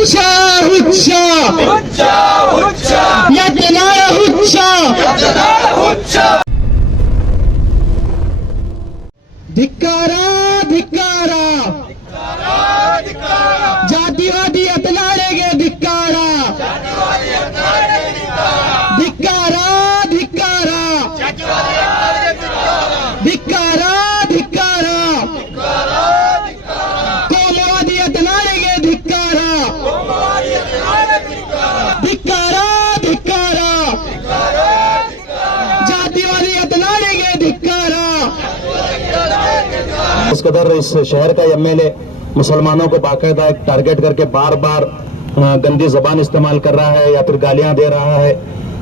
ಹುಚ್ಚ ಹುಚ್ಚ ಹುಚ್ಚ ಹುಚ್ಚ ಯಜ್ಞನಾಳ ಹುಚ್ಚ ಯಜ್ಞನಾಳ ಹುಚ್ಚ ಧಿಕ್ಕಾರ ಧಿಕ್ಕಾರ ಜಾತಿವಾದಿ ಯತ್ನಾಳೆಗೆ ಧಿಕ್ಕಾರ ಧಿಕ್ಕಾರ ಧಿಕ್ಕಾರ ಧಿಕ್ಕಾರ ಧಿಕ್ಕಾರ ಕೋಮುವಾದಿ ಯತ್ನಾಳೆಗೆ ಧಿಕ್ಕಾರ ಧಿಕ್ಕಾರ ಧಿಕ್ಕಾರ ಜಾತಿವಾದಿ ಯತ್ನಾಳೆಗೆ ಧಿಕ್ಕಾರ इस कदर इस शहर का एमएलए मुसलमानों को बाकायदा टारगेट करके बार बार गंदी जबान इस्तेमाल कर रहा है या फिर गालियां दे रहा है।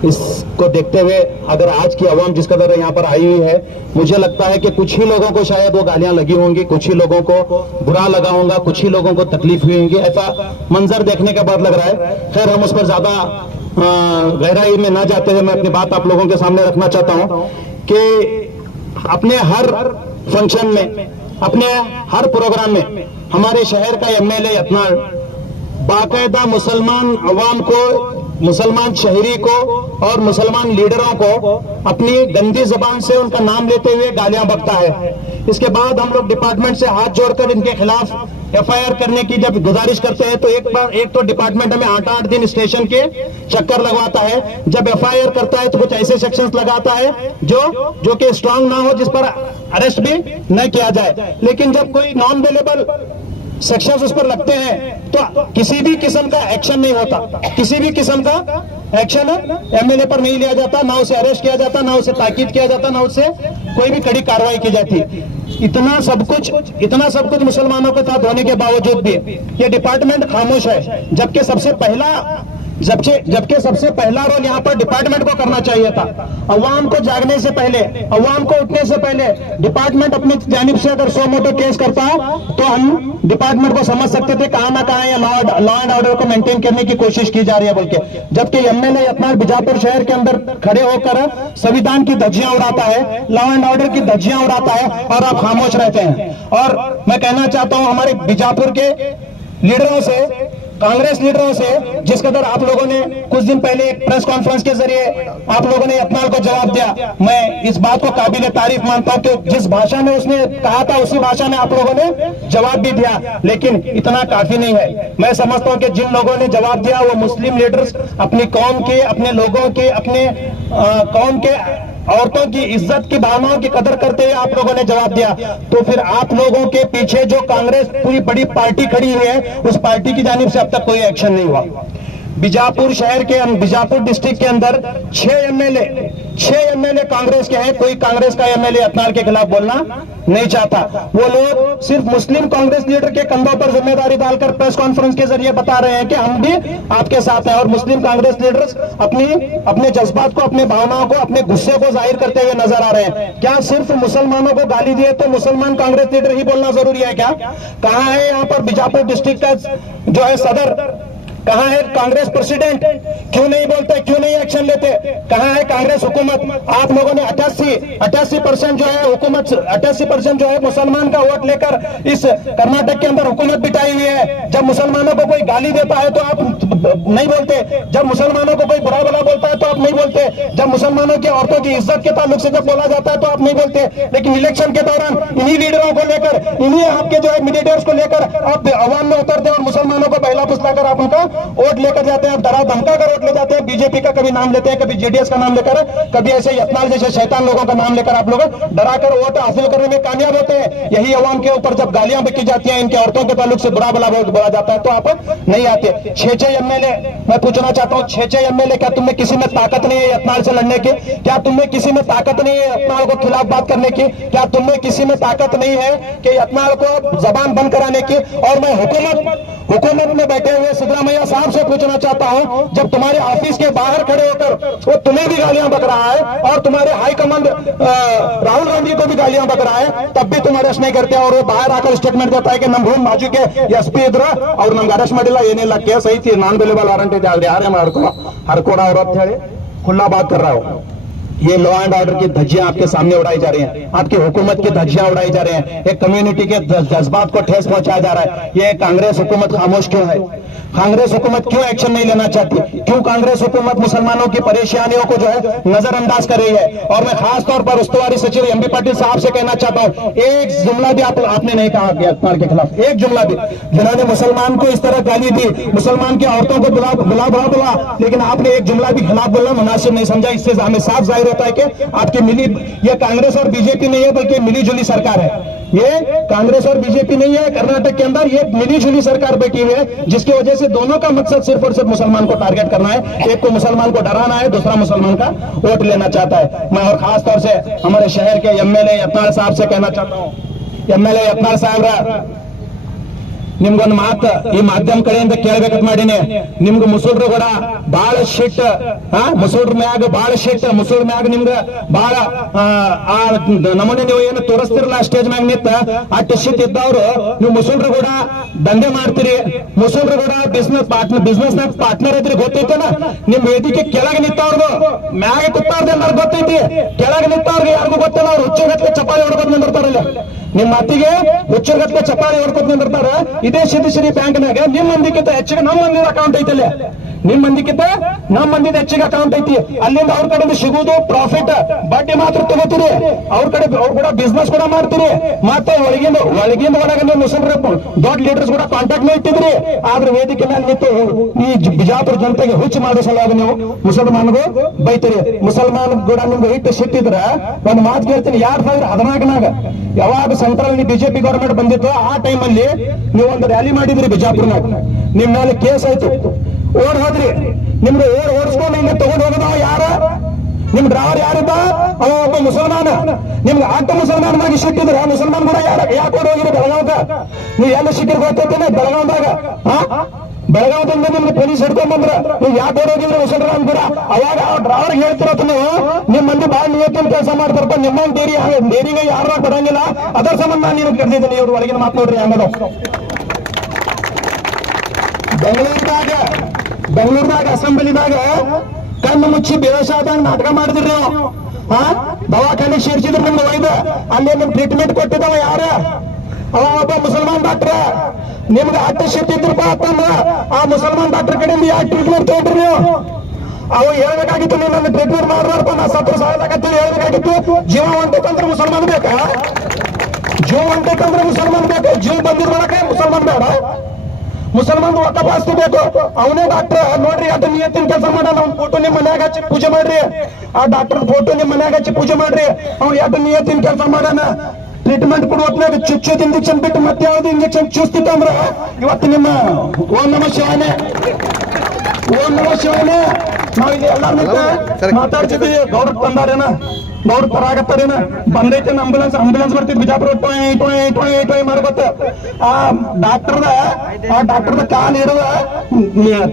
इसको देखते हुए अगर आज की आवाम जिस कदर यहाँ पर आई हुई है, मुझे लगता है कि कुछ ही लोगों को शायद वो गालियां लगी होंगी, कुछ ही लोगों को बुरा लगा होगा, कुछ ही लोगों को तकलीफ हुई होगी। ऐसा मंजर देखने के बाद लग रहा है। खैर, हम उस पर ज्यादा गहराई में ना जाते हुए मैं अपनी बात आप लोगों के सामने रखना चाहता हूँ कि अपने हर फंक्शन में, अपने हर प्रोग्राम में हमारे शहर का एमएलए यत्नाल बाकायदा मुसलमान अवाम को, मुसलमान शहरी को और मुसलमान लीडरों को अपनी गंदी जबान से उनका नाम लेते हुए गालियां बकता है। इसके बाद हम लोग डिपार्टमेंट से हाथ जोड़कर इनके खिलाफ एफआईआर करने की जब गुजारिश करते हैं तो एक तो डिपार्टमेंट हमें 8-8 दिन स्टेशन के चक्कर लगवाता है। जब एफआईआर करता है तो कुछ ऐसे सेक्शंस लगाता है जो कि स्ट्रांग ना हो, जिस पर अरेस्ट भी न किया जाए। लेकिन जब कोई नॉन अवेलेबल सेक्शंस उस पर लगते हैं तो किसी भी किस्म का एक्शन नहीं होता, किसी भी किस्म का एक्शन एमएलए पर नहीं लिया जाता, ना उसे अरेस्ट किया जाता, ना उसे ताकीद किया जाता, ना उससे कोई भी कड़ी कार्रवाई की जाती। इतना सब कुछ मुसलमानों के साथ होने के बावजूद भी ये डिपार्टमेंट खामोश है, जबकि सबसे पहला रोल यहाँ पर डिपार्टमेंट को करना चाहिए था। अवाम को जागने से पहले, अवाम को उठने से पहले डिपार्टमेंट अपनी जानिब से अगर 100 मोटो केस करता तो हम डिपार्टमेंट को समझ सकते थे कहां ना कहां ये लॉ एंड ऑर्डर को मेंटेन करने की कोशिश की जा रही है बोल के। जबकि एमएलए यत्नाल बीजापुर शहर के अंदर खड़े होकर संविधान की धज्जियां उड़ाता है, लॉ एंड ऑर्डर की धज्जियां उड़ाता है और आप खामोश रहते हैं। और मैं कहना चाहता हूं हमारे बीजापुर के लीडरों से, कांग्रेस लीडरों से, जिस कदर आप लोगों ने कुछ दिन पहले एक प्रेस कॉन्फ्रेंस के जरिए आप लोगों ने यत्नाल को जवाब दिया, मैं इस बात को काबिल तारीफ मानता हूं कि जिस भाषा में उसने कहा था उसी भाषा में आप लोगों ने जवाब भी दिया। लेकिन इतना काफी नहीं है। मैं समझता हूं कि जिन लोगों ने जवाब दिया वो मुस्लिम लीडर्स अपनी कौम के, अपने लोगों के, अपने कौम के औरतों की इज्जत की भावनाओं की कदर करते हुए आप लोगों ने जवाब दिया। तो फिर आप लोगों के पीछे जो कांग्रेस पूरी बड़ी पार्टी खड़ी हुई है, उस पार्टी की जानिब से अब तक कोई एक्शन नहीं हुआ। बीजापुर शहर के, बीजापुर डिस्ट्रिक्ट के अंदर 6 एमएलए कांग्रेस के हैं। कोई कांग्रेस का एमएलए यत्नाल के खिलाफ बोलना नहीं चाहता। वो लोग सिर्फ मुस्लिम कांग्रेस लीडर के कंधों पर जिम्मेदारी डालकर प्रेस कॉन्फ्रेंस के जरिए बता रहे हैं कि हम भी आपके साथ हैं। और मुस्लिम कांग्रेस लीडर्स अपने जज्बात को, अपने भावनाओं को, अपने गुस्से को जाहिर करते हुए नजर आ रहे हैं। क्या सिर्फ मुसलमानों को गाली दिए तो मुसलमान कांग्रेस लीडर ही बोलना जरूरी है क्या? कहां है यहाँ पर बीजापुर डिस्ट्रिक्ट का जो है सदर, कहां है कांग्रेस प्रेसिडेंट? क्यों नहीं बोलते, क्यों नहीं एक्शन लेते? कहां है कांग्रेस हुकूमत? आप लोगों ने 88% जो है हुकूमत, 88% जो है मुसलमान का वोट लेकर इस कर्नाटक के अंदर हुकूमत बिठाई हुई है। जब मुसलमानों को कोई गाली देता है तो आप नहीं बोलते, जब मुसलमानों को कोई बुरा भला बोलता है तो आप नहीं बोलते, जब मुसलमानों की औरतों की इज्जत के ताल्लुक से जब बोला जाता है तो आप नहीं बोलते। लेकिन इलेक्शन के दौरान इन्हीं लीडरों को लेकर, इन्हीं आपके जो है मीडिएटर्स को लेकर आप अवाम में उतरते और मुसलमानों को बहला फुसलाकर आप उनका वोट लेकर जाते हैं, डरा धमका कर वोट ले जाते हैं। बीजेपी का कभी नाम लेते हैं, कभी जेडीएस का नाम लेकर, कभी ऐसे यत्नाल जैसे शैतान लोगों का नाम लेकर आप लोग डरा कर वोट हासिल करने में कामयाब होते हैं। यही अवाम के ऊपर जब गालियां बकी जाती हैं, इनके औरतों के ताल्लुक से बुरा भला बोला जाता है तो आप नहीं आते। 6 एमएलए, मैं पूछना चाहता हूं 6 एमएलए, क्या तुम में किसी में ताकत नहीं है यत्नाल से लड़ने की? क्या तुम में किसी में ताकत नहीं है यत्नाल को खिलाफ बात करने की? क्या तुम में किसी में ताकत नहीं है कि यत्नाल को जबान बंद कराने की? और मैं हुकूमत में बैठे हुए सिद्धरामैया साहब से पूछना चाहता हूं, जब तुम्हारे ऑफिस के बाहर खड़े होकर वो तुम्हें भी गालियां बक रहा है और तुम्हारे हाईकमांड राहुल गांधी को भी गालियां बक रहा है, तब भी तुम अरेस्ट नहीं करते। और वो बाहर आकर स्टेटमेंट देता है कि नम भूम बाजू के एसपी इधर और नम अरेस्ट ಮಾಡಿಲ್ಲ ಏನಿಲ್ಲ ಕೇಸ್ ಐತಿ ನಾನ್ ಅವೇಲೇಬಲ್ ವಾರಂಟ್ ಇದೆ ಅಲ್ಲಿ ಯಾರೇ ಹರ್ಕೋಡ ಅವ್ರ ಅಂತ ಹೇಳಿ खुला बात कर रहा हो। ये लॉ एंड ऑर्डर की धज्जियां आपके सामने उड़ाई जा रही हैं, आपकी हुकूमत की धज्जियां उड़ाई जा रही हैं, एक कम्युनिटी के जज्बात को ठेस पहुंचाया जा रहा है। ये कांग्रेस हुकूमत खामोश क्यों है? कांग्रेस हुकूमत क्यों एक्शन नहीं लेना चाहती, क्यों कांग्रेस हुकूमत मुसलमानों की परेशानियों को जो है नजरअंदाज कर रही है। और मैं खास तौर पर उस्तुवारी सचिव एमबी पाटिल साहब से कहना चाहता हूं, एक जुमला भी आपने नहीं कहा अखबार के खिलाफ, एक जुमला भी। जिन्होंने मुसलमान को इस तरह गाली दी, मुसलमान की औरतों को बुला, लेकिन आपने एक जुमला भी खिलाफ बोलना मुनासिब नहीं समझा। इससे हमें साफ जाहिर होता है कि आपकी ये कांग्रेस और बीजेपी नहीं है, बल्कि मिलीजुली सरकार है। ये कांग्रेस और बीजेपी नहीं है, कर्नाटक के अंदर ये मिलीजुली सरकार बैठी हुई है, जिसकी वजह से दोनों का मकसद सिर्फ और सिर्फ मुसलमान को टारगेट करना है। एक को मुसलमान को डराना है, दूसरा मुसलमान का वोट लेना चाहता है। मैं और खास तौर से हमारे शहर के एमएलए यत्नाल साहब से कहना चाहता हूँ, एमएलए यत्नाल साहब ನಿಮ್ಗೊಂದು ಮಾತು ಈ ಮಾಧ್ಯಮ ಕಡೆಯಿಂದ ಕೇಳಬೇಕಂತ ಮಾಡೀನಿ. ನಿಮ್ಗೆ ಮುಸುಲ್ರು ಕೂಡ ಬಹಳ ಶಿಟ್, ಮುಸುಲ್ರ ಮ್ಯಾಗ ಬಹಳ ಶಿಟ್, ಮುಸುಲ್ರ ಮ್ಯಾಗ ನಿಮ್ಗ ಬಹಳ ಆ ನಮೂನೆ ನೀವು ಏನು ತೋರಿಸ್ತಿರಲ್ಲ ಸ್ಟೇಜ್ ಮ್ಯಾಗ ನಿಂತ ಅಷ್ಟು ಶಿಟ್ ಇದ್ದವ್ರು ನೀವು ಮುಸುಲ್ರು ಕೂಡ ದಂಧೆ ಮಾಡ್ತೀರಿ, ಮುಸುಲ್ರು ಕೂಡ ಬಿಸ್ನೆಸ್ ನಾಗ ಪಾರ್ಟ್ನರ್ ಇದ್ರಿ ಗೊತ್ತೈತೇನ. ನಿಮ್ ವೇದಿಕೆ ಕೆಳಗೆ ನಿಂತವ್ರದು ಮ್ಯಾಗ ಕೂತಾರ್ದು ಎಲ್ಲಾರು ಗೊತ್ತೈತಿ, ಕೆಳಗೆ ನಿಂತವ್ರಿಗೆ ಯಾರಿಗೂ ಗೊತ್ತಿಲ್ಲ. ಅವ್ರು ಹುಚ್ಚಗತ್ಲೆ ಚಪಾಳಿ ಹೊಡ್ಕೊಂಡು ನಿಂದಿರ್ತಾರಲ್ಲ, ನಿಮ್ಮ ಮತ್ತಿಗೆ ಹುಚ್ಚಗತ್ಲೆ ಚಪಾಳಿ ಹೊಡ್ಕೊಂಡು ನಿಂದಿರ್ತಾರ. ಇದೇ ಸಿದ್ಧಶ್ರೀ ಬ್ಯಾಂಕ್ನಾಗ ನಿಮ್ ಮಂದಿಕ್ಕಿಂತ ಹೆಚ್ಚಿಗೆ ನಮ್ಮ ಮಂದಿದ ಅಕೌಂಟ್ ಐತಲ್ಲ, ನಿಮ್ ಮಂದಿಕ್ಕಿಂತ ನಮ್ಮ ಮಂದಿದ ಹೆಚ್ಚಿಗೆ ಅಕೌಂಟ್ ಐತಿ. ಅಲ್ಲಿಂದ ಅವ್ರ ಕಡೆಯಿಂದ ಸಿಗುವುದು ಪ್ರಾಫಿಟ್, ಬಡ್ಡಿ ಮಾತ್ರ ತಗೋತೀರಿ, ಅವ್ರ ಕಡೆ ಅವ್ರು ಕೂಡ ಬಿಸ್ನೆಸ್ ಕೂಡ ಮಾಡ್ತೀರಿ. ಮತ್ತೆ ಒಳಗಿಂದ ಒಳಗೆ ನೀವು ಮುಸಲ್ಮಾನ ದೊಡ್ಡ ಲೀಡರ್ಸ್ ಕೂಡ ಕಾಂಟ್ಯಾಕ್ಟ್ ನ ಇಟ್ಟಿದ್ರಿ. ಆದ್ರೆ ವೇದಿಕೆ ಮೇಲೆ ನಿಂತು ಈ ಬಿಜಾಪುರ ಜನತೆಗೆ ಹುಚ್ಚು ಮಾಡೋ ಸಲುವಾಗಿ ನೀವು ಮುಸಲ್ಮಾನ್ಗೂ ಬೈತೀರಿ. ಮುಸಲ್ಮಾನ್ ಕೂಡ ನಿಮ್ಗೆ ಹಿಟ್ಟು ಸಿಟ್ಟಿದ್ರ ಒಂದು ಮಾತು ಕೇಳ್ತೀನಿ, 2014ನಾಗ ಯಾವಾಗ ಸೆಂಟ್ರಲ್ ಬಿಜೆಪಿ ಗವರ್ಮೆಂಟ್ ಬಂದಿತ್ತು ಆ ಟೈಮ್ ಅಲ್ಲಿ ನೀವು ಒಂದು ರ್ಯಾಲಿ ಮಾಡಿದ್ರಿ ಬಿಜಾಪುರ್ನಾಗ, ನಿಮ್ ಮೇಲೆ ಕೇಸ್ ಆಯ್ತು, ಓಡ್ ಹೋದ್ರಿ. ನಿಮ್ಗೆ ಓಡಿಸ್ಕೊಂಡು ಹಿಂಗೆ ತಗೊಂಡು ಹೋಗೋದವ ಯಾರ? ನಿಮ್ ಡ್ರೈವರ್ ಯಾರಿದ್ದ? ಅವ ಒಬ್ಬ ಮುಸಲ್ಮಾನ. ನಿಮ್ಗೆ ಆಟ ಮುಸಲ್ಮಾನಾಗಿ ಸಿಕ್ಕಿದ್ರ ಮುಸಲ್ಮಾನ್ ಕೂಡ ಯಾಕೆ ಓಡ್ ಹೋಗಿರಿ ಬೆಳಗಾವ್ಗ? ನೀವು ಎಲ್ಲ ಸಿಕ್ಕಿರ್ ಗೊತ್ತೈತೇನೆ ಬೆಳಗಾವ್ದಾಗ? ಬೆಳಗಾವದಿಂದ ನಿಮ್ಗೆ ಪೊಲೀಸ್ ಹಿಡ್ಕೊಂಡ್ ಬಂದ್ರ ನೀವು ಯಾಕೆ ಓಡ್ ಹೋಗಿದ್ರಿ ಮುಸಲ್ಮಾನ್ ಕೂಡ? ಅವಾಗ ಡ್ರೈವರ್ ಹೇಳ್ತಿರತ್ತ ನೀವು ನಿಮ್ ಮಂದಿ ಬಾಳ ನಿಯತ್ತಿನ ಕೆಲಸ ಮಾಡ್ತಾರಪ್ಪ, ನಿಮ್ಮ ಡೇರಿಗೆ ಯಾರು ಬರಂಗಿಲ್ಲ, ಅದರ ಸಂಬಂಧ ನಾನು ನೀನು ಕರೆದಿದ್ದೀನಿ. ಇವ್ರು ಒಳಗಿನ ಮಾತು ನೋಡ್ರಿ ಹಂಗದ. ಬೆಂಗಳೂರಿನಾಗ ಅಸೆಂಬ್ಲಿದಾಗ ಕಣ್ಣು ಮುಚ್ಚಿ ಬೇಷಾದಂಗ ನಾಟಕ ಮಾಡಿದ್ರಿ ನೀವು. ದವಾಖಾನೆ ಸೇರ್ಸಿದ್ರು ನಿಮ್ಗೆ ಒಯ್ದು ಅಲ್ಲಿ ನಿಮ್ ಟ್ರೀಟ್ಮೆಂಟ್ ಕೊಟ್ಟಿದ್ದವ ಯಾರ? ಅವ ಒಬ್ಬ ಮುಸಲ್ಮಾನ್ ಡಾಕ್ಟ್ರ. ನಿಮ್ಗೆ ಅಟ್ಟ ಶಿಟ್ಟಿದ್ರಪ್ಪ ಅಂತಂದ್ರ ಆ ಮುಸಲ್ಮಾನ್ ಡಾಕ್ಟರ್ ಕಡೆಯಿಂದ ಯಾಕೆ ಟ್ರೀಟ್ಮೆಂಟ್ ತಗೊಂಡ್ರಿ ನೀವು? ಅವು ಹೇಳ್ಬೇಕಾಗಿತ್ತು, ನೀವು ನನ್ನ ಟ್ರೀಟ್ಮೆಂಟ್ ಮಾಡ್ಬಾರ್ದು, ನಾ ಸತ್ರ ಸಾಯಲಾಗತ್ತೀನಿ ಹೇಳ್ಬೇಕಾಗಿತ್ತು. ಜೀವ ಹೊಂಟೈತಂದ್ರೆ ಮುಸಲ್ಮಾನ್ ಬೇಕಾ? ಜೀವ ಹೊಂಟೈತಂದ್ರೆ ಮುಸಲ್ಮಾನ್ ಬೇಕು, ಜೀವ ಬಂದಿರ್ಬೇಕ ಮುಸಲ್ಮಾನ್ ಬೇಡ. ಮುಸಲ್ಮಾನ್ ವಕಫಾಸ್ತಿ ಬೇಕು, ಅವನೇ ಡಾಕ್ಟರ್. ನೋಡ್ರಿ ಅದು ನಿಯತ್ತಿನ ಕೆಲಸ ಮಾಡ, ಅವ್ನ ಫೋಟೋ ನಿಮ್ ಮನ್ಯಾಗ ಹಚ್ಚಿ ಪೂಜೆ ಮಾಡ್ರಿ, ಆ ಡಾಕ್ಟರ್ ಫೋಟೋ ನಿಮ್ ಮನ್ಯಾಗ ಹಚ್ಚಿ ಪೂಜೆ ಮಾಡ್ರಿ. ಅವ್ನು ಯಾಕೆ ನಿಯತ್ತಿನ ಕೆಲಸ ಮಾಡಾನ? ಟ್ರೀಟ್ಮೆಂಟ್ ಕೊಡುವತ್ನಾಗ ಚುಚ್ಚೋದ್ ಇಂಜೆಕ್ಷನ್ ಬಿಟ್ಟು ಮತ್ತೆ ಯಾವ್ದು ಇಂಜೆಕ್ಷನ್ ಚೂಸ್ತಿತ್ತಂದ್ರ ಇವತ್ತು ನಿಮ್ಮ ಓಂ ನಮಃ ಶಿವಾನೇ, ಓಂ ನಮಃ ಶಿವಾನೇ. ನಾವ್ ಇಲ್ಲಿ ಎಲ್ಲಾರು ಮಾತಾಡ್ತಿದ್ವಿ, ಗೌರವ ತಂದಾರೇನ, ಗೌರವ ತರಾಗತ್ತಾರೇನ, ಬಂದೈತೆ ಅಂಬುಲೆನ್ಸ್ ಬರ್ತಿದ್ ಬಿಜಾಪುರ ಟೊಯ್ ಮಾಡ್ಕೊತ. ಆ ಡಾಕ್ಟರ್ದ ಕಾಲ್ ಇಡುವ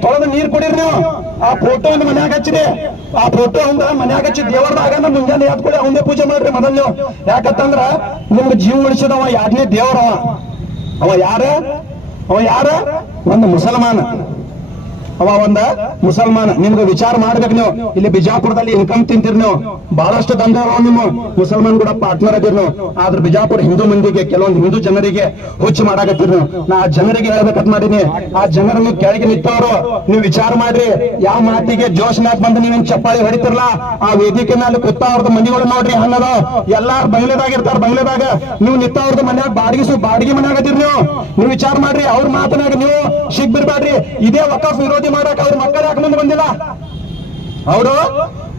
ತೊಳೆದ ನೀರ್ ಕುಡೀರಿ ನೀವು. ಆ ಫೋಟೋ ಒಂದು ಮನ್ಯಾಗ ಹಚ್ಚಿರಿ, ಆ ಫೋಟೋ ಒಂದ ಮನ್ಯಾಗ ಹಚ್ಚಿ ದೇವರದಾಗ ಮುಂಜಾನೆ ಎದ್ಕೊಳ್ಳಿ ಅವಂದೇ ಪೂಜೆ ಮಾಡ್ರಿ ಮೊದಲು ನೀವು. ಯಾಕಂತಂದ್ರ ನಿಮ್ಗೆ ಜೀವ ಉಳಿಸಿದವ ಯಾರನೇ ದೇವರವ. ಅವ ಯಾರ? ಒಂದು ಮುಸಲ್ಮಾನ. ಅವ ಒಂದ ಮುಸಲ್ಮಾನ. ನಿಮ್ಗೆ ವಿಚಾರ ಮಾಡ್ಬೇಕು ನೀವು. ಇಲ್ಲಿ ಬಿಜಾಪುರದಲ್ಲಿ ಇನ್ಕಮ್ ತಿಂತೀರಿ ನೀವು, ಬಹಳಷ್ಟು ದಂಧೆ ಅವ ನಿಮ್ಮ. ಮುಸಲ್ಮಾನ್ ಕೂಡ ಪಾರ್ಟ್ನರ್ ಅದಿರಿ ನೀವು. ಆದ್ರೆ ಬಿಜಾಪುರ ಹಿಂದೂ ಮಂದಿಗೆ, ಕೆಲವೊಂದು ಹಿಂದೂ ಜನರಿಗೆ ಹುಚ್ಚು ಮಾಡಾಕತ್ತೀರಿ ನೀವು. ನಾ ಆ ಜನರಿಗೆ ಹೇಳ್ಬೇಕಂತ ಮಾಡೀನಿ, ಆ ಜನರನ್ನು ಕೆಳಗೆ ನಿಂತವ್ರು ನೀವು ವಿಚಾರ ಮಾಡ್ರಿ. ಯಾವ ಮಾತಿಗೆ ಜೋಶ್ನಾಗ್ ಬಂದು ನೀವೇನ್ ಚಪ್ಪಾಳಿ ಹೊಡಿತಿರ್ಲಾ, ಆ ವೇದಿಕೆ ಮೇಲೆ ಕೂತವ್ರದ್ದು ಮನಿಗಳು ನೋಡ್ರಿ ಹಂಗದ. ಎಲ್ಲಾರು ಬಂಗ್ಲೆದಾಗ ಇರ್ತಾರ, ಬಂಗ್ಲೆದಾಗ ನೀವು ನಿಂತವ್ರದ್ದು ಮನ್ಯಾಗ ಬಾಡಿಗೆ ಮನ್ಯಾಗ ಅದಿರಿ ನೀವು ವಿಚಾರ ಮಾಡ್ರಿ. ಅವ್ರ ಮಾತನಾಗ ನೀವು ಸಿಗ್ಬಿರ್ಬೇಡ್ರಿ. ಇದೇ ವಕಫ್ ವಿರೋಧಿ ಮಾಡಕ್ ಅವ್ರ ಮಕ್ಕಳು ಯಾಕೆ ಮುಂದೆ ಬಂದಿಲ್ಲ? ಅವರು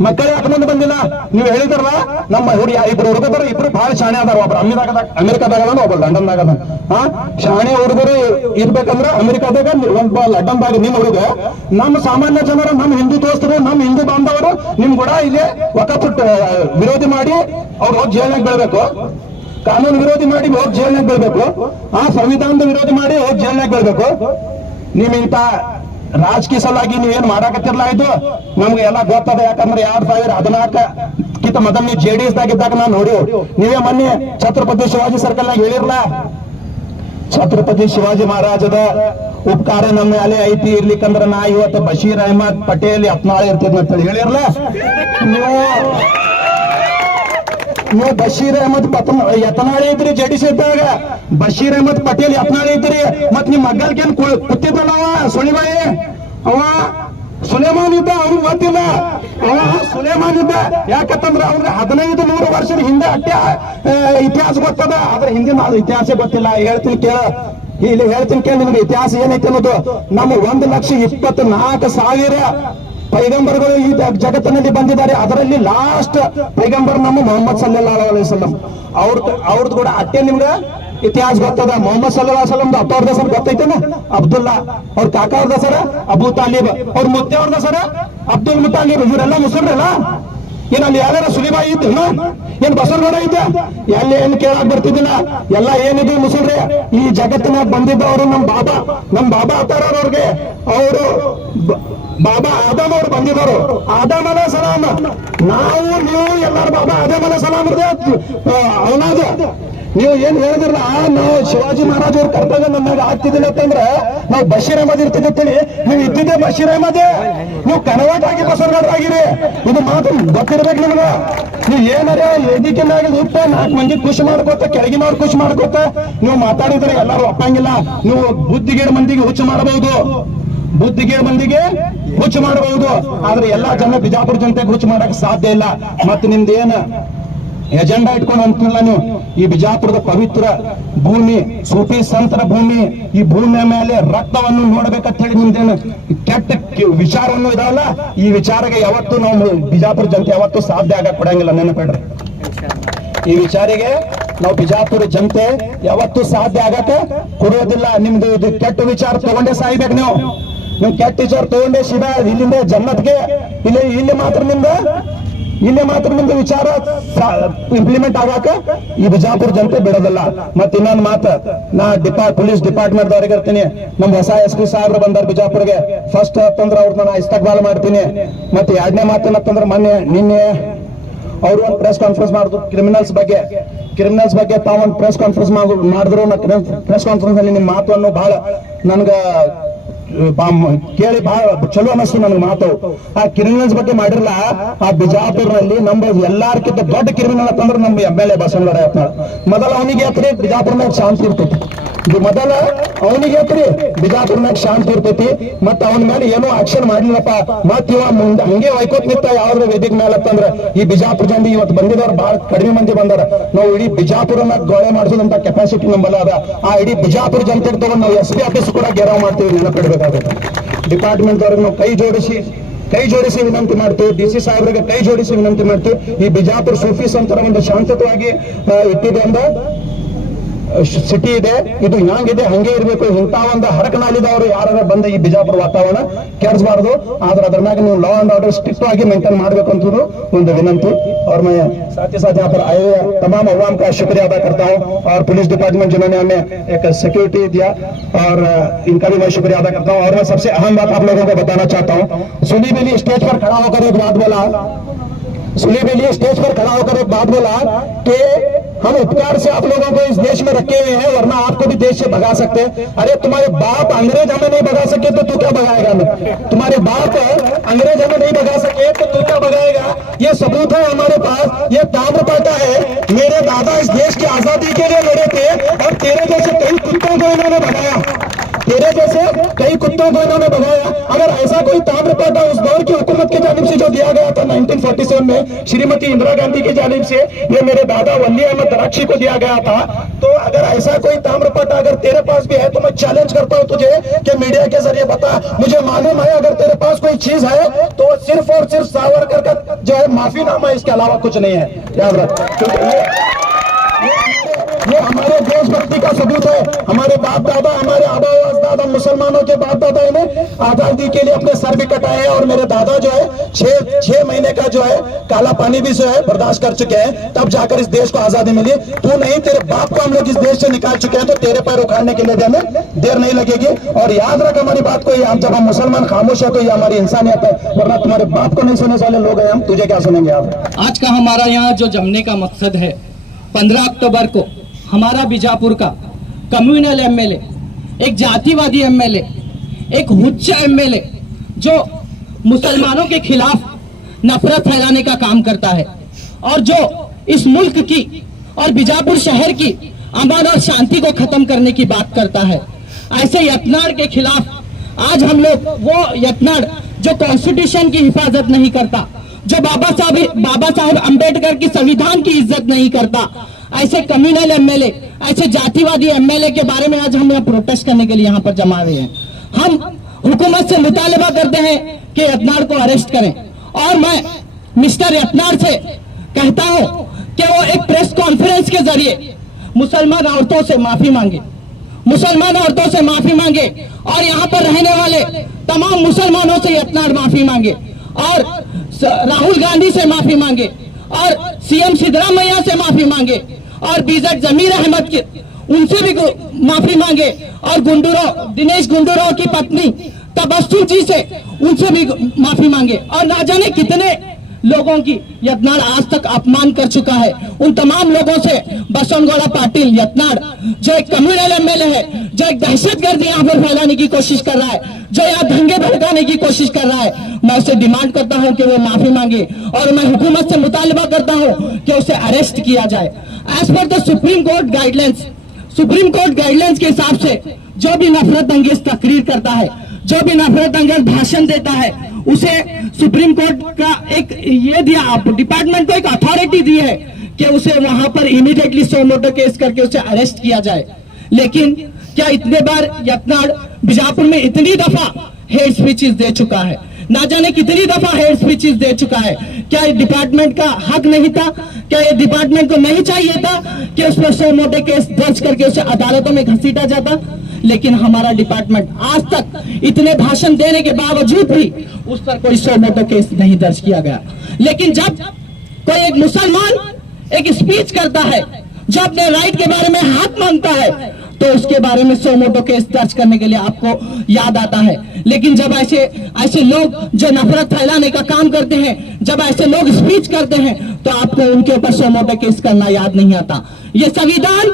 ಮಕ್ಕಳು ಯಾಕೆ ಮುಂದೆ ಬಂದಿಲ್ಲ? ನೀವು ಹೇಳಿದ್ರಲ್ಲ, ನಮ್ಮ ಇಬ್ರು ಹುಡುಗರು, ಇಬ್ರು ಬಹಳ ಶಾಣೆ ಅದಾರ. ಒಬ್ರು ಅಮೆರಿಕಾದಾಗ ಅದ, ಒಬ್ಬ ಲಂಡನ್ದಾಗ ಅದ. ಶಾಣೆ ಹುಡುಗರು ಇರ್ಬೇಕಂದ್ರ ಅಮೆರಿಕಾದಾಗ, ಒಬ್ಬ ಲಂಡನ್ದಾಗ. ನಿಮ್ ಹುಡುಗ ನಮ್ಮ ಸಾಮಾನ್ಯ ಜನರು, ನಮ್ಮ ಹಿಂದೂ ದೋಸ್ತರು, ನಮ್ಮ ಹಿಂದೂ ಬಾಂಧವರು ನಿಮ್ ಕೂಡ ಇಲ್ಲಿ ವಕಫ್ ವಿರೋಧಿ ಮಾಡಿ ಅವ್ರು ಹೋಗಿ ಜೈಲ್ನಾಗ ಬೀಳ್ಬೇಕು, ಕಾನೂನು ವಿರೋಧಿ ಮಾಡಿ ಹೋಗಿ ಜೈಲ್ನಾಗ ಬೀಳ್ಬೇಕು, ಆ ಸಂವಿಧಾನದ ವಿರೋಧಿ ಮಾಡಿ ಹೋಗಿ ಜೈಲ್ನಾಗ ಬೀಳ್ಬೇಕು. ನೀವಿಂತ ರಾಜಕೀಯ ಸಲುವಾಗಿ ನೀವೇನ್ ಮಾಡಾಕತ್ತಿರ್ಲ, ಇದು ನಮ್ಗೆ ಎಲ್ಲ ಗೊತ್ತದ. ಯಾಕಂದ್ರೆ 2014 ಮೊದಲು ನೀವು JDS ದಾಗಿದ್ದಾಗ ನಾನು ನೋಡಿ, ನೀವೇ ಮೊನ್ನೆ ಛತ್ರಪತಿ ಶಿವಾಜಿ ಸರ್ಕಲ್ನಾಗ ಹೇಳಿರ್ಲ, ಛತ್ರಪತಿ ಶಿವಾಜಿ ಮಹಾರಾಜದ ಉಪಕಾರ ನಮ್ಮ ಮೇಲೆ ಐತಿ, ಇರ್ಲಿಕ್ಕಂದ್ರ ನಾ ಇವತ್ತು ಬಶೀರ್ ಅಹಮದ್ ಪಟೇಲ್ ಯತ್ನಾಳ್ ಇರ್ತಿದ್ನ ಅಂತ ಹೇಳಿರ್ಲ. ನೀವು ನೀವು ಬಶೀರ್ ಅಹಮದ್ ಯತ್ನಾಳಿ ಇದ್ರಿ JDC ಇದ್ದಾಗ, ಬಶೀರ್ ಅಹಮದ್ ಪಟೇಲ್ ಯತ್ನಾಳಿ ಇದ್ರಿ, ಮತ್ ನಿಮ್ ಮಗ್ಗಲ್ಗೇನ್ ಕೂತಿದ್ದಲ್ಲ ಅವ ಸುಳಿಬಾಯಿ, ಅವ ಸುಲೇಮಾನ್ ಇದ್ದ, ಅವ್ರಿಗೆ ಗೊತ್ತಿಲ್ಲ. ಅವ ಸುಲೇಮಾನ್ ಇದ್ದ, ಯಾಕಂತಂದ್ರೆ ಅವ್ರಿಗೆ 1500 ವರ್ಷದ ಹಿಂದೆ ಅಟ್ಟೆ ಇತಿಹಾಸ ಗೊತ್ತದ, ಆದ್ರೆ ಹಿಂದಿನ ಇತಿಹಾಸ ಗೊತ್ತಿಲ್ಲ. ಹೇಳ್ತೀನಿ ಕೇಳ, ಇಲ್ಲಿ ಹೇಳ್ತೀನಿ ಕೇಳಿ, ನಿಮ್ಗೆ ಇತಿಹಾಸ ಏನೈತೆ ಅನ್ನೋದು. ನಮ್ಮ 1,24,000 ಪೈಗಂಬರ್ಗಳು ಈ ಜಗತ್ತಿನಲ್ಲಿ ಬಂದಿದ್ದಾರೆ. ಅದರಲ್ಲಿ ಲಾಸ್ಟ್ ಪೈಗಂಬರ್ ನಮ್ಮ ಮೊಹಮ್ಮದ್ ಸಲ್ಲಲ್ಲಾಹು ಅಲೈಹಿ ವಸಲ್ಲಂ. ಅವ್ರದ್ದು ಕೂಡ ಅಟ್ಟೆ ನಿಮ್ಗೆ ಇತಿಹಾಸ ಗೊತ್ತದ. ಮೊಹಮ್ಮದ್ ಸಲ್ಲಲ್ಲಾಹು ಅಲೈಹಿ ವಸಲ್ಲಂ ಅಪ್ಪವ್ರ ಹೆಸರು ಗೊತ್ತೈತೇನ? ಅಬ್ದುಲ್ಲಾ. ಅವ್ರ ಕಾಕಾವ್ರ ಹೆಸರ ಅಬೂ ತಾಲಿಬ್. ಅವ್ರ ಮುತ್ತೆಯವ್ರ ಹೆಸರ ಅಬ್ದುಲ್ ಮುತಾಲಿಬ್. ಇವರೆಲ್ಲ ಮುಸ್ಲಿಮ್ರಲ್ಲ. ಏನ್ ಅಲ್ಲಿ ಯಾರು ಸುಲಿಬಾಯಿ ಇದ್ದೇನು? ಏನ್ ಬಸವನಗೌಡ ಇದ್ದ? ಎಲ್ಲಿ ಏನ್ ಕೇಳಾಕ್ ಬರ್ತಿದ್ದಿಲ್ಲ. ಎಲ್ಲ ಏನಿದೆ ಮುಸುಲ್ರೆ. ಈ ಜಗತ್ತಿನಾಗ ಬಂದಿದ್ದವರು ನಮ್ ಬಾಬಾ ಅತ್ತಾರ ಅವ್ರಿಗೆ. ಅವರು ಬಾಬಾ ಆದಮ್ ಅವ್ರು ಬಂದಿದ್ದಾರೆ. ಆದಮ್ ಅಲೈಹಿ ಸಲಾಮ್. ನಾವು ನೀವು ಎಲ್ಲಾರು ಬಾಬಾ ಆದಮ್ ಅಲೈಹಿ ಸಲಾಮ್ ಅವನಾದ. ನೀವು ಏನ್ ಹೇಳಿದ್ರಲ್ಲ, ನಾವು ಶಿವಾಜಿ ಮಹಾರಾಜ್ ಅವ್ರ ಕರ್ತವ್ಯ ನನ್ನಾಗ ಆಗ್ತಿದ್ದಿಲ್ಲ ಅಂತಂದ್ರ ನಾವು ಬಶೀರ್ ಅಹಮದ್ ಇರ್ತಿದ್ದೇಳಿ. ನೀವು ಇದ್ದಿದ್ದೆ ಬಶೀರ್ ಅಹಮದ್, ನೀವು ಕನ್ವರ್ಟ್ ಆಗಿ ಬಸವನಗೌಡ್ರ ಆಗಿರಿ. ಇದು ಮಾತು ಗೊತ್ತಿರ್ಬೇಕು ನಿಮ್ಗೆ. ನೀವು ಏನಾರ ಎದಿಕೆನಾಗಿ ಹುಟ್ಟ 4 ಮಂದಿ ಖುಷಿ ಮಾಡ್ಕೋತ, ಕೆಳಗಿನವ್ರು ಖುಷಿ ಮಾಡ್ಕೋತ ನೀವು ಮಾತಾಡಿದ್ರೆ ಎಲ್ಲಾರು ಒಪ್ಪಂಗಿಲ್ಲ. ನೀವು ಬುದ್ಧಿಗೇಡು ಮಂದಿಗೆ ಹುಚ್ಚು ಮಾಡಬಹುದು, ಬುದ್ಧಿಗೇಡು ಮಂದಿಗೆ ಹುಚ್ಚು ಮಾಡಬಹುದು. ಆದ್ರೆ ಎಲ್ಲಾ ಜನ ಬಿಜಾಪುರ ಜನತೆಗೆ ಹುಚ್ಚು ಮಾಡಕ್ ಸಾಧ್ಯ ಇಲ್ಲ. ಮತ್ತೆ ನಿಮ್ದೇನು ಎಜೆಂಡಾ ಇಟ್ಕೊಂಡು ಅಂತಿಲ್ಲ ನೀವು. ಈ ಬಿಜಾಪುರದ ಪವಿತ್ರ ಭೂಮಿ, ಸೂಫಿ ಸಂತರ ಭೂಮಿ, ಈ ಭೂಮಿಯ ಮೇಲೆ ರಕ್ತವನ್ನು ನೋಡ್ಬೇಕಂತ ಹೇಳಿ ನಿಮ್ದೇನು ಕೆಟ್ಟ ವಿಚಾರವನ್ನು ಇದಾವಲ್ಲ, ಈ ವಿಚಾರಕ್ಕೆ ಯಾವತ್ತೂ ನಾವು ಬಿಜಾಪುರ ಜನತೆ ಯಾವತ್ತೂ ಸಾಧ್ಯ ಆಗಕ್ ಕೊಡಂಗಿಲ್ಲ. ನೆನಪಿಡ್ರಿ, ಈ ವಿಚಾರಿಗೆ ನಾವು ಬಿಜಾಪುರ ಜನತೆ ಯಾವತ್ತೂ ಸಾಧ್ಯ ಆಗಕ ಕೊಡೋದಿಲ್ಲ. ನಿಮ್ದು ಇದು ಕೆಟ್ಟ ವಿಚಾರ ತಗೊಂಡೇ ಸಾಯ್ಬೇಕು. ನೀವು ಕೆಟ್ಟ ವಿಚಾರ ತಗೊಂಡೇ ಸೀದಾ ಇಲ್ಲಿಂದ ಜನ್ನತ್ಗೆ. ಇಲ್ಲಿ ಮಾತ್ರ ನಿಮ್ದು ವಿಚಾರ ಇಂಪ್ಲಿಮೆಂಟ್ ಆಗಾಕ ಈ ಬಿಜಾಪುರ ಜನತೆ ಬಿಡೋದಿಲ್ಲ. ಮತ್ತೆ ಇನ್ನೊಂದು ಮಾತು, ನಾ ಪೊಲೀಸ್ ಡಿಪಾರ್ಟ್ಮೆಂಟ್ ದವ್ರಿಗೆ ಇರ್ತೀನಿ. ನಮ್ ಹೊಸ SP ಸಾಹೇಬ್ರು ಬಂದಾರ ಬಿಜಾಪುರ್ಗೆ. ಫಸ್ಟ್ ಅಂತಂದ್ರೆ ಅವ್ರನ್ನ ನಾ ಇಸ್ತಕ್ಬಾಲ್ ಮಾಡ್ತೀನಿ. ಮತ್ತೆ 2ನೇ ಮಾತು ಏನಂತಂದ್ರೆ ನಿನ್ನೆ ಅವ್ರು ಒಂದು ಪ್ರೆಸ್ ಕಾನ್ಫರೆನ್ಸ್ ಮಾಡಿದ್ರು ಕ್ರಿಮಿನಲ್ಸ್ ಬಗ್ಗೆ ತಾವೊಂದು ಪ್ರೆಸ್ ಕಾನ್ಫರೆನ್ಸ್ ಮಾಡಿದ್ರು. ಪ್ರೆಸ್ ಕಾನ್ಫರೆನ್ಸ್ ಅಲ್ಲಿ ನಿಮ್ಮ ಮಾತನ್ನು ಬಹಳ ನನ್ಗ ಕೇಳಿ ಬಹಳ ಚಲೋ ಅನಿಸ್ತು ನನ್ಗೆ ಮಾತು. ಆ ಕ್ರಿಮಿನಲ್ಸ್ ಬಗ್ಗೆ ಮಾಡಿರಲ್ಲ, ಆ ಬಿಜಾಪುರ್ನಲ್ಲಿ ನಮ್ಮ ಎಲ್ಲಾರ್ಕಿಂತ ದೊಡ್ಡ ಕ್ರಿಮಿನಲ್ ಅಂತಂದ್ರೆ ನಮ್ಮ MLA ಬಸವನಗೌಡ ಯತ್ನಾಳ್. ಮೊದಲ ಅವನಿಗೆ ಹತ್ರಿ ಬಿಜಾಪುರ್ನಾಗ ಶಾಂತಿ ಇರ್ತೈತಿ. ಮೊದಲ ಅವನಿಗೆ ಹತ್ರಿ ಬಿಜಾಪುರ್ನಾಗ ಶಾಂತಿ ಇರ್ತೈತಿ. ಮತ್ತ ಅವನ ಮೇಲೆ ಏನೋ ಆಕ್ಷನ್ ಮಾಡ್ಲಿಲ್ಲಪ್ಪ, ಮತ್ ಇವ ಮುಂದೆ ಹಂಗೆ ವೈಕೋತ್ ನಿಂತ ಯಾವ್ದ್ರ ವೇದಿಕೆ ಮೇಲೆ ಅಂತಂದ್ರೆ ಈ ಬಿಜಾಪುರ ಜನ ಇವತ್ತು ಬಂದಿದವ್ರು ಬಹಳ ಕಡಿಮೆ ಮಂದಿ ಬಂದಾರ. ನಾವು ಇಡೀ ಬಿಜಾಪುರನಾಗ ಗೋಳೆ ಮಾಡಿಸೋದಂತ ಕೆಪಾಸಿಟಿ ನಮ್ಮಲ್ಲ ಅದ. ಆ ಇಡೀ ಬಿಜಾಪುರ ಜನತೆಗೆ ತಗೊಂಡು ನಾವು SP ಆಫೀಸ್ ಕೂಡ ಗೆರವ್ ಮಾಡ್ತೀವಿ. ನೆನಪಿಡ್ಬೇಕಾಗುತ್ತೆ. ಡಿಪಾರ್ಟ್ಮೆಂಟ್ ಅವ್ರಿಗೆ ನಾವು ಕೈ ಜೋಡಿಸಿ ವಿನಂತಿ ಮಾಡ್ತೀವಿ. DC ಸಾಹೇಬ್ರಿಗೆ ಕೈ ಜೋಡಿಸಿ ವಿನಂತಿ ಮಾಡ್ತೀವಿ. ಈ ಬಿಜಾಪುರ ಸೂಫಿ ಸಂತರ ಒಂದು ಶಾಂತವಾಗಿ ಇಟ್ಟಿದೆ ಅಂದ ಸಿಟಿ ಇದೆ. ಇದು ಹಂಗಿದೆ, ಹಂಗೆ ಇರ್ಬೇಕು. ಇಂಥ ಒಂದು ಹರಕನಾಲಿದವರು ಯಾರು ಬಂದ ಈ ಬಿಜಾಪುರ ವಾತಾವರಣ ಕೆಡಿಸಬಾರ್ದು. ಆದ್ರೆ ಅದ್ರ ಮ್ಯಾಗ ನೀವು ಲಾ ಅಂಡ್ ಆರ್ಡರ್ ಸ್ಟ್ರಿಕ್ಟ್ ಆಗಿ ಮೇಂಟೈನ್ ಮಾಡ್ಬೇಕು ಅಂತ ಒಂದು ವಿನಂತಿ. और मैं साथ ही साथ यहाँ पर आए हुए तमाम अवाम का शुक्रिया अदा करता हूँ, और पुलिस डिपार्टमेंट जिन्होंने हमें एक सिक्योरिटी दिया, और इनका भी मैं शुक्रिया अदा करता हूँ। और मैं सबसे अहम बात आप लोगों को बताना चाहता हूँ, सुनी बेली स्टेज पर खड़ा होकर एक बात बोला, सुनी बेली स्टेज पर खड़ा होकर एक बात बोला कि हम उपकार से आप लोगों को इस देश में रखे हुए हैं, वरना आपको भी देश से भगा सकते हैं। अरे तुम्हारे बाप अंग्रेज हमें नहीं भगा सके तो तू क्या भगाएगा हमें? तुम्हारे बाप अंग्रेज हमें नहीं भगा सके तो तू क्या भगाएगा? ये सबूत है हमारे पास, ये ताम्रपत्र है। मेरे दादा इस देश की आजादी के लिए लड़े थे, और तेरे जैसे कई कुत्तों को इन्होंने भगाया, तेरे जैसे कई कुत्तों को इन्होंने भगाया। अगर ऐसा कोई ताम्रपत्र उस दौर की हुकूमत की जानिब से जो दिया गया था 1947 में श्रीमती इंदिरा गांधी की जानिब से, ये मेरे दादा वली अहमद दराक्षी को दिया गया था, तो अगर ऐसा कोई ताम्रपत्र अगर तेरे पास भी है तो मैं चैलेंज करता हूं तुझे कि मीडिया के जरिए बता। मुझे मालूम है अगर तेरे पास कोई चीज है तो सिर्फ और सिर्फ सावरकर का जो है माफीनामा, इसके अलावा कुछ नहीं है। याद रख, क्योंकि ये हमारे देशभक्ति का सबूत है। हमारे बाप दादा, हमारे आबा अजदाद, हम मुसलमानों के बाप दादा ने आजादी के लिए अपने सर भी कटाए हैं, और मेरे दादा जो है 6 महीने का जो है काला पानी भी जो है बर्दाश्त कर चुके हैं, तब जाकर इस देश को आजादी मिली। तू नहीं, तेरे बाप को हम लोग इस देश से निकाल चुके हैं, तो तेरे पैर उखाड़ने के लिए हमें देर नहीं लगेगी। और याद रख हमारी बात को, जब हम मुसलमान खामोश है तो ये हमारी इंसानियत है, वरना तुम्हारे बाप को नहीं सुनने वाले लोग हैं हम, तुझे क्या सुनेंगे आप? आज का हमारा यहाँ जो जमने का मकसद है, 15 अक्टूबर को हमारा बीजापुर का कम्युनल MLA, एक जातिवादी MLA, एक हुच्चा MLA जो मुसलमानों के खिलाफ नफरत फैलाने का काम करता है, और जो इस मुल्क की और बीजापुर शहर की अमन और शांति को खत्म करने की बात करता है। ऐसे यत्नाड़ के खिलाफ आज हम लोग, वो यत्नाड़ जो कॉन्स्टिट्यूशन की हिफाजत नहीं करता, जो बाबा साहब अंबेडकर की संविधान की इज्जत नहीं करता, ऐसे कम्युनल एमएलए, ऐसे जातिवादी एमएलए के बारे में आज हम यहाँ प्रोटेस्ट करने के लिए यहाँ पर जमा हुए हैं। हम हुकूमत से मुतालबा करते हैं कि यत्नाड़ को अरेस्ट करें, और मैं मिस्टर यत्नाड़ से कहता हूं कि वो एक प्रेस कॉन्फ्रेंस के जरिए मुसलमान औरतों से माफी मांगे, मुसलमान औरतों से माफी मांगे, और यहाँ पर रहने वाले तमाम मुसलमानों से यत्नाड़ माफी मांगे, और राहुल गांधी से माफी मांगे, और सीएम सिद्धरामैया से माफी मांगे, और बीजेड जमीर अहमद के उनसे भी माफी मांगे, और दिनेश गुंडूराव की पत्नी तबस्सुम जी से उनसे भी माफी मांगे, और ना जाने कितने लोगों की यत्नाड़ आज तक अपमान कर चुका है। उन तमाम लोगों से बसवनगौड़ा पाटिल यत्नाड़, जो एक कम्युनल एमएलए है, जो एक दहशतगर्द यहाँ पर फैलाने की कोशिश कर रहा है, जो यहाँ दंगे भड़काने की कोशिश कर रहा है, मैं उसे डिमांड करता हूँ कि वो माफी मांगे, और मैं हुकूमत से मुतालबा करता हूँ कि उसे अरेस्ट किया जाए। As per the supreme court guidelines के हिसाब से जो भी नफरत अंगेज तकरीर करता है, जो भी नफरत अंगेज भाषण देता है, उसे सुप्रीम कोर्ट का एक ये दिया, डिपार्टमेंट को एक अथॉरिटी दी है कि उसे वहां पर इमीडिएटली सो मोटो केस करके उसे अरेस्ट किया जाए। लेकिन क्या इतने बार यत्नाड़ बीजापुर में इतनी दफा हेट स्पीचेस दे चुका है, ना जाने कितनी दफा हेट स्पीचेस दे चुका है। क्या ये डिपार्टमेंट का हक नहीं था? क्या ये डिपार्टमेंट को नहीं चाहिए था कि उस पर सो मोटे केस दर्ज करके उसे अदालतों में घसीटा जाता? लेकिन हमारा डिपार्टमेंट आज तक इतने भाषण देने के बावजूद भी उस पर कोई सो मोटो केस नहीं दर्ज किया गया। लेकिन जब कोई एक मुसलमान एक स्पीच करता है, जो अपने राइट के बारे में हाथ मांगता है, तो उसके बारे में सो मोटो केस दर्ज करने के लिए आपको याद आता है। लेकिन जब ऐसे लोग जो नफरत फैलाने का काम करते हैं, जब ऐसे लोग स्पीच करते हैं, तो आपको उनके ऊपर सो मोटो केस करना याद नहीं आता। ये संविधान,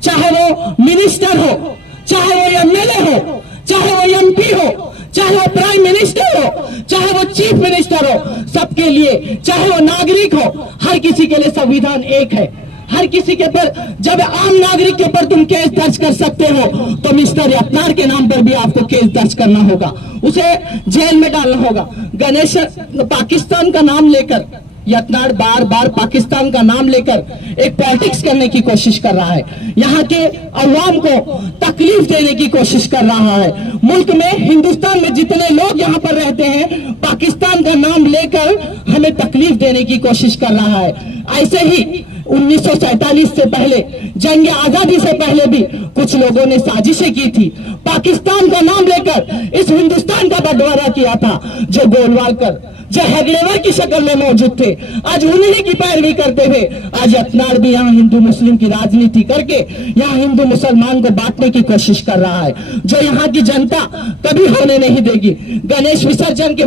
चाहे वो मिनिस्टर हो, चाहे वो एमएलए हो, चाहे वो एमपी हो, चाहे वो प्राइम मिनिस्टर हो, चाहे वो चीफ मिनिस्टर हो, सबके लिए, चाहे वो नागरिक हो, हर किसी के लिए संविधान एक है। हर किसी के ऊपर, जब आम नागरिक के ऊपर तुम केस दर्ज कर सकते हो, तो मिस्टर यत्नाड़ के नाम पर भी आपको केस दर्ज करना होगा, उसे जेल में डालना होगा। गणेश पाकिस्तान का नाम लेकर यत्नाड़ बार बार पाकिस्तान का नाम लेकर एक पॉलिटिक्स करने की कोशिश कर रहा है, यहाँ के अवाम को तकलीफ देने की कोशिश कर रहा है। मुल्क में, हिंदुस्तान में जितने लोग यहाँ पर रहते हैं, पाकिस्तान का नाम लेकर हमें तकलीफ देने की कोशिश कर रहा है। ऐसे ही 1947 से पहले, जंग आजादी से पहले भी कुछ लोगों ने साजिशें की थी, पाकिस्तान का नाम लेकर इस हिंदुस्तान का बंटवारा किया था। जो गोलवालकर, जो हेगड़ेवर की शक्ल में मौजूद थे, आज उन्हीं की पैरवी करते हुए आज यत्नाड़ भी यहाँ हिंदू मुस्लिम की राजनीति करके यहाँ हिंदू मुसलमान को बांटने की कोशिश कर रहा है, जो यहाँ की जनता कभी होने नहीं देगी। गणेश विसर्जन के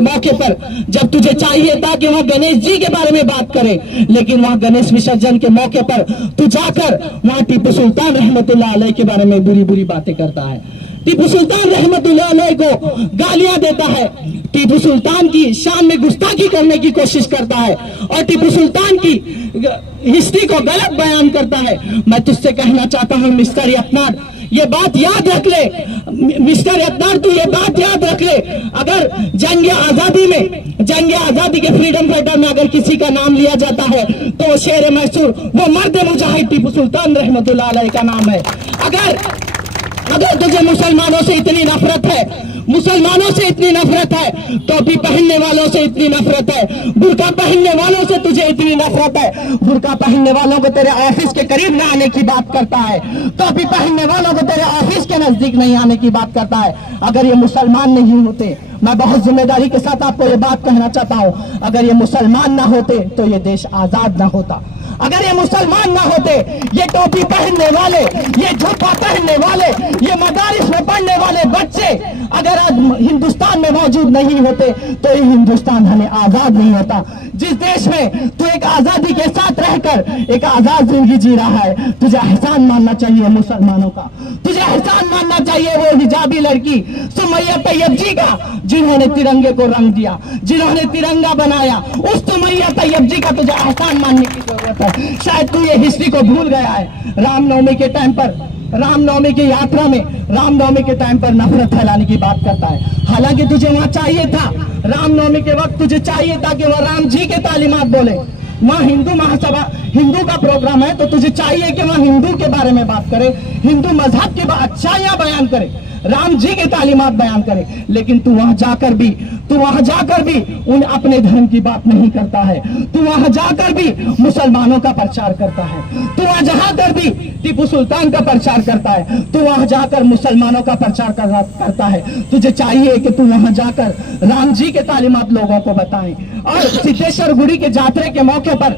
मौके पर जब तुझे चाहिए था कि वहाँ गणेश जी के बारे में बात करें, लेकिन वहाँ गणेश विसर्जन के मौके पर तू जाकर वहाँ टीपू सुल्तान रहमतुल्लाह अलैह के बारे में बुरी बुरी बातें करता है, टीपू सुल्तान रहमतुल्लाह अलैह को गालियां देता है, टीपू सुल्तान की शान में गुस्ताखी करने की कोशिश करता है, और टीपू सुल्तान की हिस्ट्री को गलत बयान करता है। मैं तुझसे कहना चाहता हूं मिस्टर यत्नाड़, ये बात याद रख ले, मिस्टर यत्नाड़ तू ये बात याद रख ले, अगर जंग आजादी के फ्रीडम फाइटर में अगर किसी का नाम लिया जाता है तो वो शेर मैसूर, वो मर्द मुजाहिद टीपू सुल्तान रहमतुल्लाह अलैह का नाम है। अगर तुझे मुसलमानों से इतनी नफरत है, टोपी पहनने वालों से इतनी नफरत है, बुर्का पहनने वालों से तुझे इतनी नफरत है, बुर्का पहनने वालों को तेरे ऑफिस के करीब न आने की बात करता है, टोपी पहनने वालों को तेरे ऑफिस के नजदीक नहीं आने की बात करता है। अगर ये मुसलमान नहीं होते, मैं बहुत जिम्मेदारी के साथ आपको ये बात कहना चाहता हूँ, अगर ये मुसलमान ना होते तो ये देश आजाद ना होता। अगर ये मुसलमान ना होते, ये टोपी पहनने वाले, ये झुब्बा पहनने वाले, ये मदारिस में पढ़ने वाले बच्चे अगर आज हिंदुस्तान में मौजूद नहीं होते तो ये हिंदुस्तान हमें आजाद नहीं होता। जिस देश में तू एक आजादी के साथ रहकर एक आजाद जिंदगी जी रहा है, तुझे एहसान मानना चाहिए मुसलमानों का। तुझे एहसान मानना चाहिए वो हिजाबी लड़की सुमैया तैयब जी का, जिन्होंने तिरंगे को रंग दिया, जिन्होंने तिरंगा बनाया। उस सुमैया तैयब जी का तुझे एहसान मानने की जरूरत है। शायद तू ये हिस्ट्री को भूल गया है। रामनवमी के टाइम पर, रामनवमी की यात्रा में, रामनवमी के टाइम पर नफरत फैलाने की बात करता है। हालांकि तुझे वहां चाहिए था, रामनवमी के वक्त तुझे चाहिए था कि वह राम जी के तालीमात बोले। वहाँ हिंदू महासभा, हिंदू का प्रोग्राम है, तो तुझे चाहिए कि वहाँ हिंदू के बारे में बात करे, हिंदू मजहब की अच्छाइयां बयान करे, राम जी के तालीमात बयान करे। लेकिन तू वहां जाकर भी उन अपने धर्म की बात नहीं करता है। तू वहां जाकर भी मुसलमानों का प्रचार करता है। तू वहां जाकर भी टीपू सुल्तान का प्रचार करता है। तू वहां जाकर मुसलमानों का प्रचार करता है। तुझे चाहिए कि तू वहां जाकर राम जी के तालीमात लोगों को बताएं। और सिद्धेश्वर गुड़ी के जात्रे के मौके पर,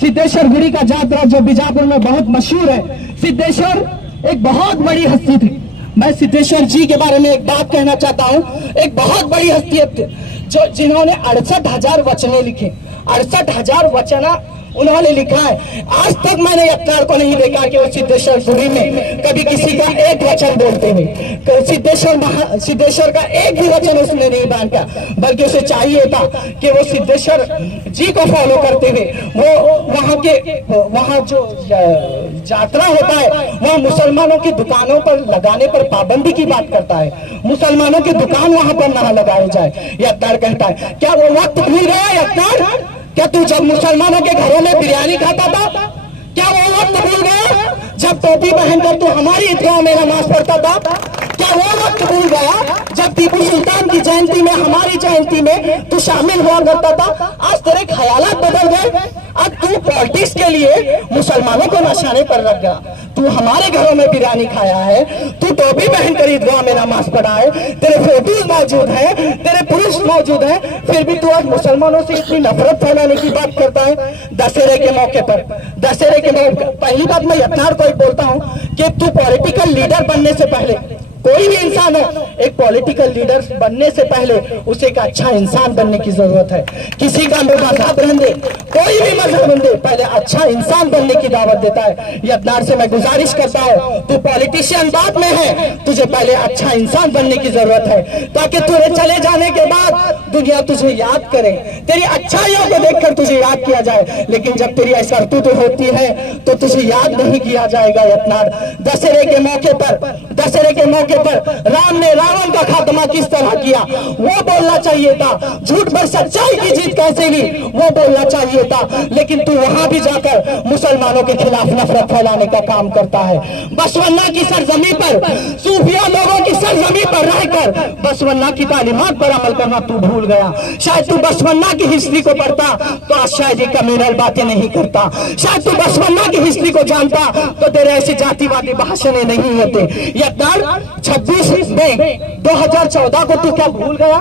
सिद्धेश्वर गुड़ी का जात्रा जो बीजापुर में बहुत मशहूर है, सिद्धेश्वर एक बहुत बड़ी हस्ती थी। मैं सिद्धेश्वर जी के बारे में एक बात कहना चाहता हूं। एक बहुत बड़ी हस्ती जो जिन्होंने 68,000 वचने लिखे, 68,000 वचना उन्होंने लिखा है। आज तक मैंने यत्नार को नहीं देखा कि वो सिद्धेश्वर गुड़ी में कभी किसी का एक वचन बोलते हुए, सिद्धेश्वर का एक भी वचन उसने नहीं बांटा, बल्कि उसे चाहिए था कि वो सिद्धेश्वर जी को फॉलो करते हुए वो वहां जो यात्रा होता है वहां मुसलमानों की दुकानों पर लगाने पर पाबंदी की बात करता है। मुसलमानों की दुकान वहां पर ना लगाई जाए, यत्नार कहता है। क्या वो वक्त भूल गया यत्नार? क्या तू जब मुसलमानों के घरों में बिरयानी खाता था? क्या वो वक्त भूल गया जब टोपी पहनकर तू हमारी ईदगाह में नमाज पढ़ता था? क्या वो वक्त भूल गया जब टीपू सुल्तान की जयंती में, हमारी जयंती में तू शामिल हुआ करता था? आज तेरे ख्यालात बदल गए। अब तू पॉलिटिक्स के लिए मुसलमानों को निशाने पर रख गया। तू हमारे घरों में बिरयानी खाया है, तू टोपी पहनकर ईदगाह में नमाज पढ़ा है, तेरे फोटोज मौजूद हैं, तेरे पुरुष मौजूद हैं, फिर भी तू आज मुसलमानों से इतनी नफरत फैलाने की बात करता है। दशहरे के मौके पर, पहली बात मैं यत्नार को बोलता हूं कि तू पॉलिटिकल लीडर बनने से पहले, कोई भी इंसान हो, एक पॉलिटिकल लीडर बनने से पहले उसे एक अच्छा इंसान बनने की जरूरत है। किसी का मजहब रहने दे, कोई भी मजहब रहने दे, पहले अच्छा इंसान बनने की दावत देता है। यत्नार से मैं गुजारिश करता हूँ, तू पॉलिटिशियन बाद में है, तुझे पहले अच्छा इंसान बनने की जरूरत है, ताकि तुझे चले जाने के बाद दुनिया तुझे याद करे, तेरी अच्छाइयों को देखकर तुझे याद किया जाए। लेकिन जब तेरी ऐसी करतूत होती है तो तुझे याद नहीं किया जाएगा। यत्नार, दशहरे के मौके पर राम ने रावण का खात्मा किस तरह किया वो बोलना चाहिए था। झूठ पर सच्चाई की जीत कैसे हुई वो बोलना चाहिए था। लेकिन तू वहां भी जाकर मुसलमानों के खिलाफ नफरत फैलाने का काम करता है। बसवन्ना की सरजमी पर, सूफिया लोगों की सरजमी पर रहकर बसवन्ना की तालीमात पर अमल करना तू भूल गया। शायद तू बसवन्ना की हिस्ट्री को पढ़ता तो आज शायद ये कम्युनल बातें नहीं करता। शायद तू बसवन्ना की हिस्ट्री को जानता तो तेरे ऐसे जातिवादी भाषण नहीं होते। यत्नार, 26 मई 2014 को तू क्या भूल गया?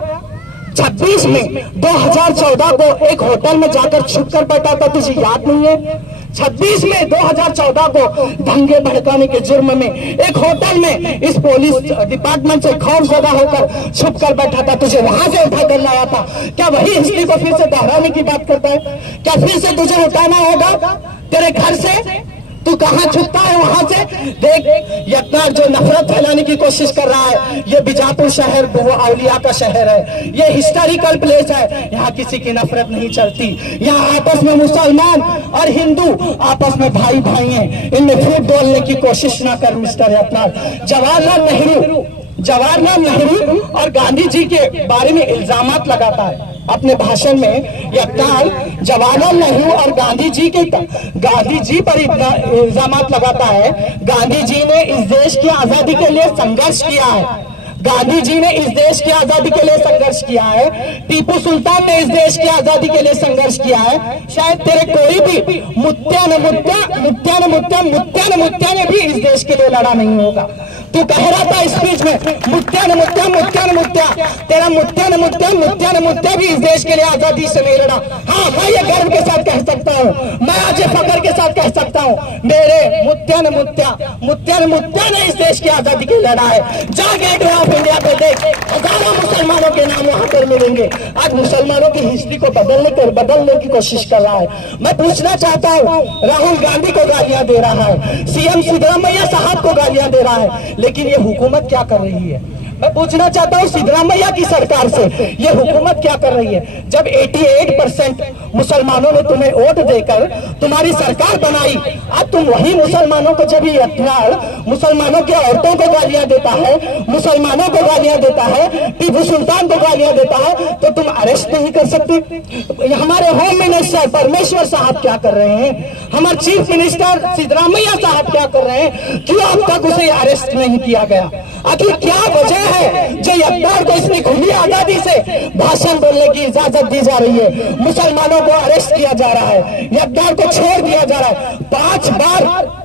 26 मई 2014 को एक होटल में जाकर छुप कर बैठा था, तुझे याद नहीं है? 26 मई 2014 को दंगे भड़काने के जुर्म में एक होटल में इस पुलिस डिपार्टमेंट से खौफजदा होकर छुप कर बैठा था, तुझे वहां से उठा कर लाया था। क्या वही हिस्ट्री को फिर से दोहराने की बात करता है? क्या फिर से तुझे उठाना होगा तेरे घर से? तू कहां छुपता है वहां से? देख, यत्नार जो नफरत फैलाने की कोशिश कर रहा है, ये बीजापुर शहर वो औलिया का शहर है, ये हिस्टोरिकल प्लेस है, यहाँ किसी की नफरत नहीं चलती। यहाँ आपस में मुसलमान और हिंदू आपस में भाई भाई हैं, इनमें फूट डालने की कोशिश ना कर मिस्टर यत्नार। जवाहरलाल नेहरू और गांधी जी के बारे में इल्जामात लगाता है अपने भाषण में। यत्नार जवाहरलाल नेहरू और गांधी जी पर इतना इल्जामात लगाता है। गांधी जी ने इस देश की आजादी के लिए संघर्ष किया है। गांधी जी ने इस देश की आजादी के लिए संघर्ष किया है। टीपू सुल्तान ने इस देश की आजादी के लिए संघर्ष किया है। शायद तेरे कोई भी मुत्या ने भी इस देश के लिए लड़ा नहीं होगा। तू कह रहा था स्पीच में मुत्या न मुत्या, मुत्या न मुत्या, तेरा मुत्या न मुत्या, मुत्या न मुत्या भी इस देश के लिए आजादी से नहीं लड़ा। हाँ, मैं ये गर्व के साथ कह सकता हूँ, मैं आज फख्र के साथ कह सकता हूँ, मेरे मुत्या न मुत्या, मुत्या न मुत्या ने इस देश की आजादी के लिए लड़ा है। जा गेट वे ऑफ इंडिया पे देख, हजारों मुसलमानों के नाम वहां पर मिलेंगे। आज मुसलमानों की हिस्ट्री को बदलने की कोशिश कर रहा है। मैं पूछना चाहता हूँ, राहुल गांधी को गालियां दे रहा है, सीएम सिद्धरामैया साहब को गालियां दे रहा है, लेकिन ये हुकूमत क्या कर रही है? मैं पूछना चाहता हूँ सिद्धरामैया की सरकार से, ये हुकूमत क्या कर रही है? जब 88% मुसलमानों ने तुम्हें वोट देकर तुम्हारी सरकार बनाई, आज तुम वही मुसलमानों को जब ये अत्याचार, मुसलमानों की औरतों को गालियां देता है, मुसलमानों को गालियां देता है, टीपू सुल्तान को गालियां देता है, तो तुम अरेस्ट नहीं कर सकते? हमारे होम मिनिस्टर परमेश्वर साहब क्या कर रहे हैं? हमारे चीफ मिनिस्टर सिद्धरामैया साहब क्या कर रहे हैं? क्यों अब तक उसे अरेस्ट नहीं किया गया? आखिर क्या वजह है जो यकदार को इतनी खुली आजादी से भाषण बोलने की इजाजत दी जा रही है? मुसलमानों को अरेस्ट किया जा रहा है, यकदार को छोड़ दिया जा रहा है। 5 बार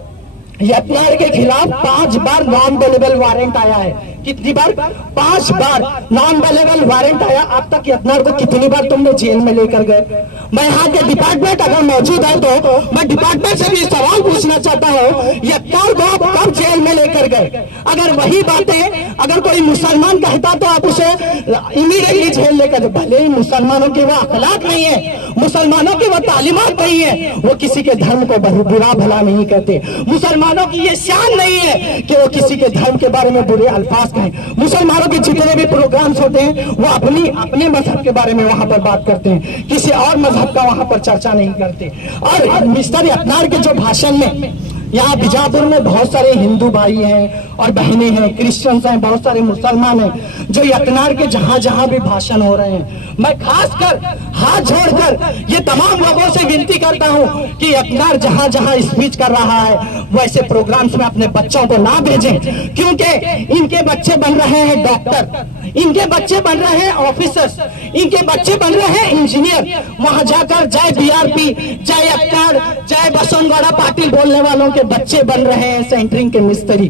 यकदार के खिलाफ 5 बार नॉन अवेलेबल वारंट आया है। कितनी बार? 5 बार नॉन अवेलेबल वारंट आया। अब तक यकदार को कितनी बार तुमने जेल में लेकर गए? मैं यहाँ के डिपार्टमेंट अगर मौजूद है तो मैं डिपार्टमेंट से भी सवाल पूछना चाहता हूँ, यकदार को आप कब जेल में लेकर गए? अगर वही बातें अगर कोई मुसलमान कहता तो आप उसे इमीडिएटली जेल लेकर, भले ही मुसलमानों के वो अखलाक नहीं है, मुसलमानों की वो तालीमात नहीं है, वो किसी के धर्म को बुरा भला नहीं कहते, मुसलमानों की ये शान नहीं है कि वो किसी के धर्म के बारे में बुरे अल्फाज कहें। मुसलमानों के जितने भी प्रोग्राम्स होते हैं वो अपने मजहब के बारे में वहां पर बात करते हैं, किसी और मजहब का वहां पर चर्चा नहीं करते। और मिस्टर यकदार के जो भाषण में, यहाँ बीजापुर में बहुत सारे हिंदू भाई हैं और बहनें हैं, क्रिश्चियंस हैं, बहुत सारे मुसलमान हैं, जो यकदार के जहां जहां भी भाषण हो रहे हैं, मैं खासकर हाथ जोड़कर ये तमाम लोगों से विनती करता हूं कि यकदार जहां जहां स्पीच कर रहा है वैसे प्रोग्राम्स में अपने बच्चों को ना भेजें, क्योंकि इनके बच्चे बन रहे हैं डॉक्टर, इनके बच्चे बन रहे हैं ऑफिसर्स, इनके बच्चे बन रहे हैं इंजीनियर। वहां जाकर चाहे बीआरपी, चाहे यकदार, चाहे बसवनगौड़ा पाटिल बोलने वालों के बच्चे बन रहे हैं सेंटरिंग के मिस्त्री,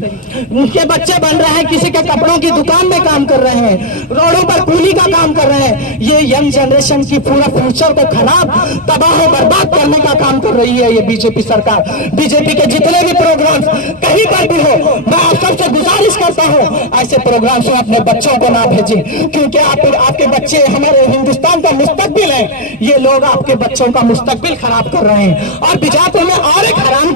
उनके बच्चे बन रहे हैं किसी के कपड़ों की दुकान में काम कर रहे हैं, रोडों पर कूली का काम कर रहे हैं। ये यंग जनरेशन की पूरा फ्यूचर को खराब, तबाह बर्बाद करने का काम कर रही है ये बीजेपी सरकार। बीजेपी के जितने भी प्रोग्राम्स कहीं पर भी हो, मैं आप सबसे गुजारिश करता हूँ ऐसे प्रोग्राम्स में अपने बच्चों को ना भेजें, क्योंकि आपके बच्चे हमारे हिंदुस्तान का मुस्तकबिल है। ये लोग आपके बच्चों का मुस्तकबिल खराब कर रहे हैं। और बीजापुर में और एक हराम